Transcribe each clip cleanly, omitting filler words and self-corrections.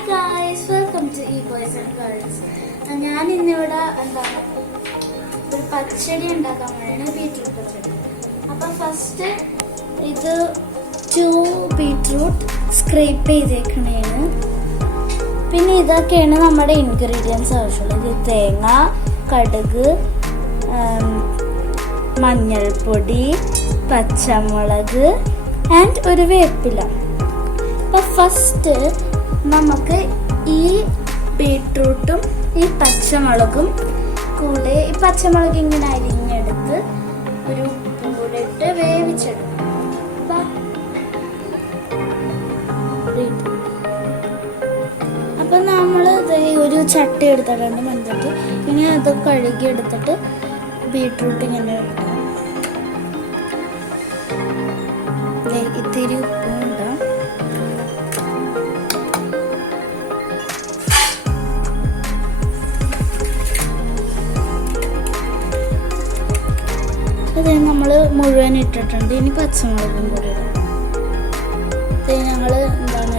Hi guys, welcome to ഈ boys and girls. ഞാൻ ഇന്നിവിടെ ഒരു പച്ചടി ഉണ്ടാക്കാൻ വേണ്ടിയാണ്, ബീറ്റ്റൂട്ട് പച്ചടി. അപ്പം ഫസ്റ്റ് ഇത് 2 ബീറ്റ്റൂട്ട് സ്ക്രേപ്പ് ചെയ്തേക്കണേന്. പിന്നെ ഇതൊക്കെയാണ് നമ്മുടെ ഇൻഗ്രീഡിയൻസ് ആവശ്യമുള്ളത്. ഇത് തേങ്ങ, കടുക്, മഞ്ഞൾപ്പൊടി, പച്ചമുളക് ആൻഡ് ഒരു വേപ്പില. അപ്പം ഫസ്റ്റ് നമുക്ക് ഈ ബീട്രൂട്ടും ഈ പച്ചമുളകും കൂടെ, ഈ പച്ചമുളക് ഇങ്ങനെ അരിഞ്ഞെടുത്ത് ഒരു ഉപ്പും കൂടെ ഇട്ട് വേവിച്ചെടുക്കും. അപ്പം നമ്മൾ ഒരു ചട്ടി എടുത്തിട്ടുണ്ട് മൺചട്ടി. ഇനി അത് കഴുകി എടുത്തിട്ട് ബീട്രൂട്ട് ഇങ്ങനെ ഇടാം. ഇത്തിരി ഉപ്പും ഇടാം. അത് നമ്മൾ മുഴുവൻ ഇട്ടിട്ടുണ്ട്. ഇനി പച്ചമുളകും കൂടി ഇടാം. ഇത് ഞങ്ങൾ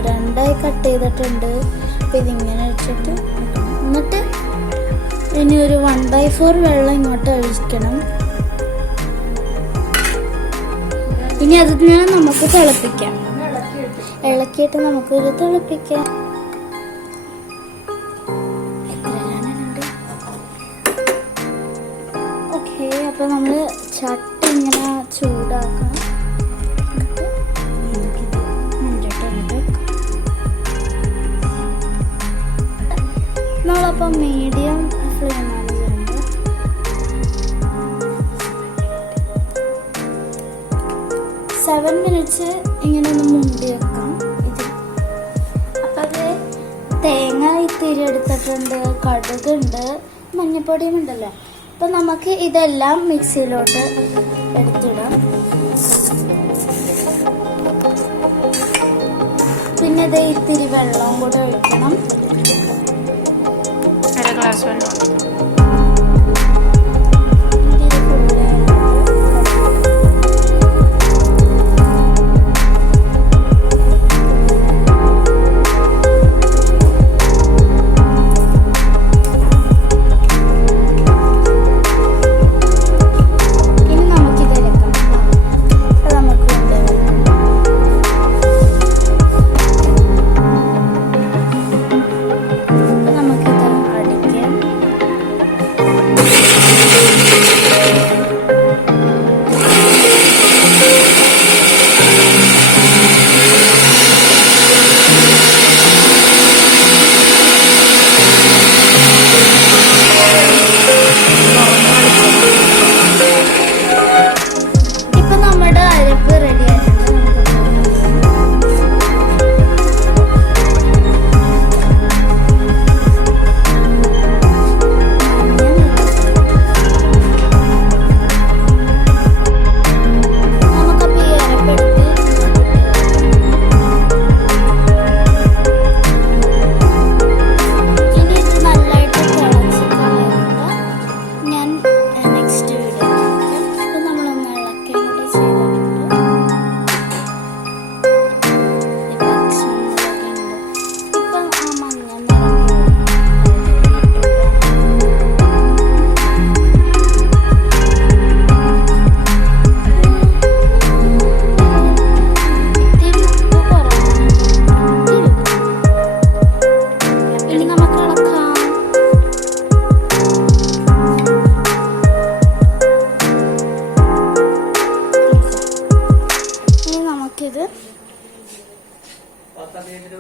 2ആയി കട്ട് ചെയ്തിട്ടുണ്ട്. അപ്പം ഇതിങ്ങനെ വെച്ചിട്ട് എന്നിട്ട് ഇനി ഒരു 1/4 വെള്ളം ഇങ്ങോട്ട് ഒഴിക്കണം. ഇനി അതിനെ നമുക്ക് തിളപ്പിക്കാം. ഇളക്കിയിട്ട് നമുക്കൊരു തിളപ്പിക്കാം. ഓക്കെ, അപ്പോൾ നമ്മൾ ചട്ടി ഇങ്ങനെ ചൂടാക്കാം. നമ്മളപ്പം മീഡിയം ഫ്ലെയിമാണ് ചെയ്യുന്നത്. 7 മിനിറ്റ്സ് ഇങ്ങനെ ഒന്ന് മുണ്ടി വെക്കാം. ഇത് അപ്പം അത് തേങ്ങ ഇത്തിരി എടുത്തിട്ടുണ്ട്, കടുകുണ്ട്, മഞ്ഞപ്പൊടിയും ഉണ്ടല്ലോ. അപ്പം നമുക്ക് ഇതെല്ലാം മിക്സിയിലോട്ട് എടുത്തിടാം. പിന്നെ ഇത് ഇത്തിരി വെള്ളവും കൂടെ ഒഴിക്കണം. 1 ഗ്ലാസ് വെള്ളം.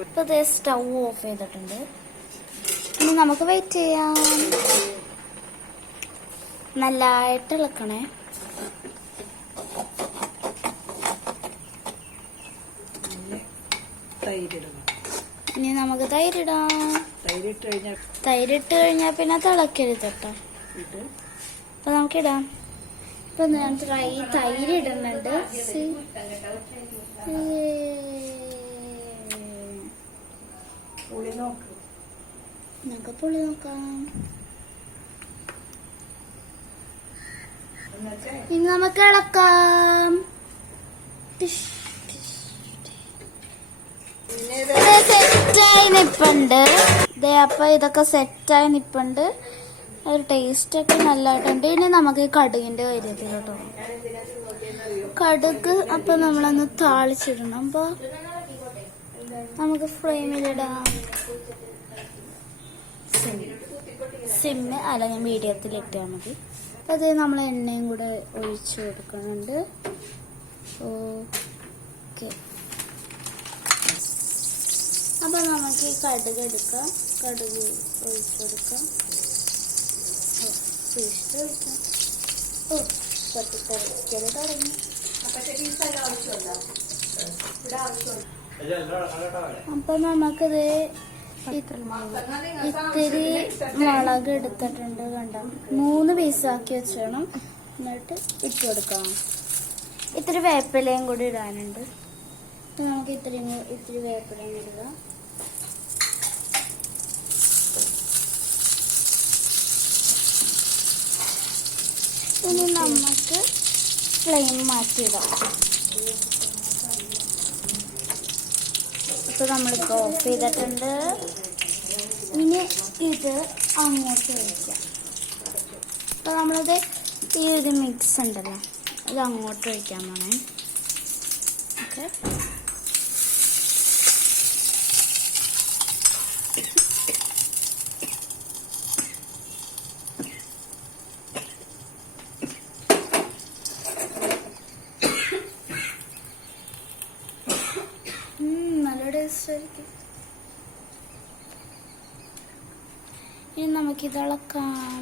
ഇപ്പോൾ സ്റ്റൗ ഓഫ് ചെയ്തിട്ടുണ്ട്. ഇനി നമുക്ക് വെയിറ്റ് ചെയ്യാം. നല്ലതായിട്ട് ഇളക്കണേ. ഇനി നമുക്ക് തൈരിടാം. തൈരിട്ട് കഴിഞ്ഞാൽ പിന്നെ തിളക്കരുത് കേട്ടോ. അപ്പൊ നമുക്കിടാം. ഇപ്പൊ ഞാൻ തൈര് ഇടുന്നുണ്ട്. നമുക്ക് പുളി നോക്കാം. ഇനി നമുക്ക് ഇളക്കാം. സെറ്റായി നിപ്പുണ്ട്. ആയിട്ടുണ്ട്. ദേ അപ്പൊ ഇതൊക്കെ സെറ്റായി നിപ്പുണ്ട്. ഒരു ടേസ്റ്റ് ഒക്കെ നല്ലതായിട്ടുണ്ട്. ഇനി നമുക്ക് കടുകിന്റെ കാര്യത്തിലോട്ടോ. കടുക് അപ്പൊ നമ്മളൊന്ന് താളിച്ചിടണം. അപ്പൊ നമുക്ക് ഫ്ലെയിമിലിടാം. സിമ്മ് അല്ലെങ്കിൽ മീഡിയത്തിൽ ഇട്ടാൽ മതി. അപ്പൊ അത് നമ്മൾ എണ്ണയും കൂടെ ഒഴിച്ചു കൊടുക്കുന്നുണ്ട്. ഓക്കെ, അപ്പൊ നമുക്ക് ഈ കടുക് എടുക്കാം. കടുക് ഒഴിച്ചു കൊടുക്കാം. ഒഴിക്കാം. പൊട്ടിത്തെറിക്കൽ തുടങ്ങി. അപ്പൊ നമുക്കിത് ഇത്തിരി മുളക് എടുത്തിട്ടുണ്ട്. കണ്ട 3 പീസാക്കി വെച്ചോണം. എന്നിട്ട് ഇട്ട് കൊടുക്കാം. ഇത്തിരി വേപ്പിലയും കൂടി ഇടാനുണ്ട്. നമുക്ക് ഇത്തിരി വേപ്പിലയും ഇടുക. ഇനി നമുക്ക് ഫ്ലെയിം മാറ്റിയിടാം. ഇപ്പൊ നമ്മളിപ്പോ ഓഫ് ചെയ്തിട്ടുണ്ട്. ഇനി ഇത് അങ്ങോട്ട് ഒഴിക്കാം. അപ്പൊ നമ്മളിത് ഈ ഒരു മിക്സ് ഉണ്ടല്ലോ, ഇത് അങ്ങോട്ട് ഒഴിക്കാൻ പോണേ. ഓക്കെ, നല്ല ടേസ്റ്റ് ആയിരിക്കും. ഇനി നമുക്കിത് ഇളക്കാം.